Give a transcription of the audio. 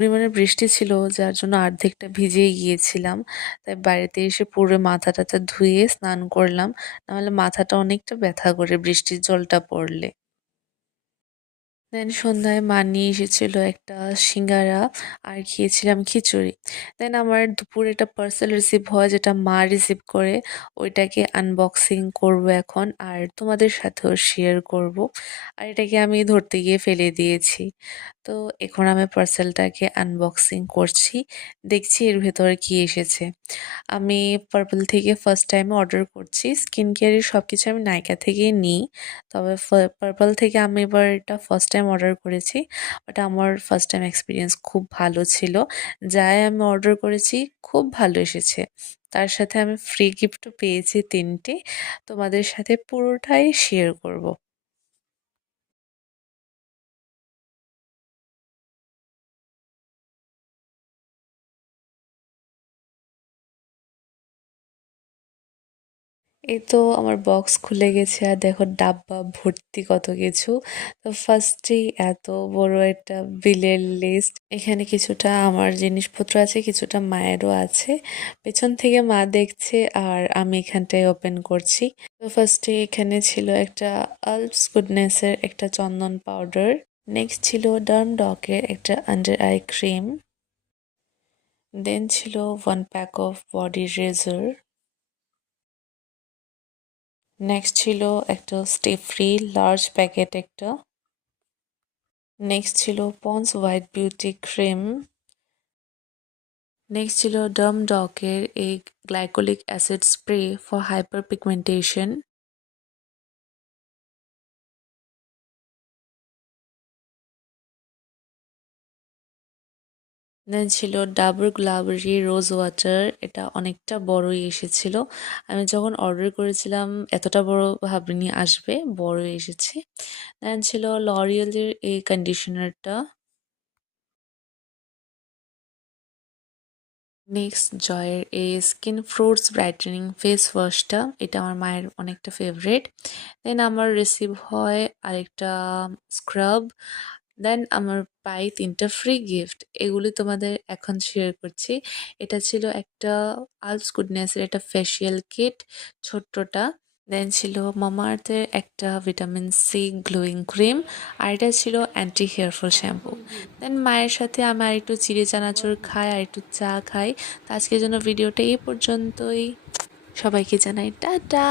পরিমাণে বৃষ্টি ছিল যার জন্য অর্ধেকটা ভিজেই গিয়েছিলাম। তাই বাড়িতে এসে পুরো মাথা-টাথা ধুয়ে স্নান করলাম। নাহলে মাথাটা অনেকটা ব্যথা করে বৃষ্টির জলটা পড়লে। দেন সন্ধ্যায় মা নিয়ে এসেছিল একটা সিঙ্গারা আর খেয়েছিলাম খিচুড়ি। দেন আমার দুপুরে একটা পার্সেল রিসিভ হয় যেটা মা রিসিভ করে ওইটাকে আনবক্সিং করব এখন আর তোমাদের সাথেও শেয়ার করব। আর এটাকে আমি ধরতে গিয়ে ফেলে দিয়েছি। তো এখন আমি পার্সেলটাকে আনবক্সিং করছি। দেখছি এর ভেতরে কি এসেছে। আমি পার্পল থেকে ফার্স্ট টাইম অর্ডার করছি। স্কিন কেয়ারের সবকিছু আমি নাইকা থেকেই নিই। তবে পার্পল থেকে আমি এবার এটা ফার্স্ট টাইম অর্ডার করেছি। বাট আমার ফার্স্ট টাইম এক্সপেরিয়েন্স খুব ভালো ছিল। যাই আমি অর্ডার করেছি খুব ভালো এসেছে। তার সাথে আমি ফ্রি গিফটও পেয়েছি ৩ টে। তোমাদের সাথে পুরোটাই শেয়ার করব। এই তো আমার বক্স খুলে গেছে আর দেখো ডাব্বা ভর্তি কত কিছু। তো ফার্স্টেই এত বড় একটা বিলের লিস্ট। এখানে কিছুটা আমার জিনিসপত্র আছে, কিছুটা মায়েরও আছে। পেছন থেকে মা দেখছে আর আমি এখানটায় ওপেন করছি। তো ফার্স্টে এখানে ছিল একটা আলপস গুডনেসের একটা চন্দন পাউডার। নেক্সট ছিল ডার্ম ডকের একটা আন্ডার আই ক্রিম। দেন ছিল 1 pack of body razor. Next ছিল একটা স্টে ফ্রি লার্জ প্যাকেট একটা। নেক্সট ছিল Pond's white beauty cream. Next ছিল ডার্ম ডকের এই glycolic acid spray for hyperpigmentation. Then ছিল ডাবর গুলাবরি রোজ ওয়াটার, এটা অনেকটা বড়ই এসেছিল। আমি যখন অর্ডার করেছিলাম এতটা বড় ভাবিনি আসবে, বড় এসেছে। দেন ছিল লরিয়েলের এই কন্ডিশনারটা। নেক্সট জয়ের এই স্কিন ফ্রুটস ব্রাইটেনিং ফেস ওয়াশটা, এটা আমার মায়ের অনেকটা ফেভারিট। দেন আমার রিসিভ হয় আরেকটা স্ক্রাব। দেন আমার পাই ৩টা ফ্রি গিফট, এগুলি তোমাদের এখন শেয়ার করছি। এটা ছিল একটা আলস গুডনেসের একটা ফেসিয়াল কিট ছোট্টটা। দেন ছিল মামা আর্থের একটা ভিটামিন সি গ্লোয়িং ক্রিম। আর এটা ছিল অ্যান্টি হেয়ারফল শ্যাম্পু। দেন মায়ের সাথে আমি আর একটু চিড়ে চানাচুর খাই আর একটু চা খাই। তো আজকের জন্য ভিডিওটা এই পর্যন্তই। সবাইকে জানাই টাটা।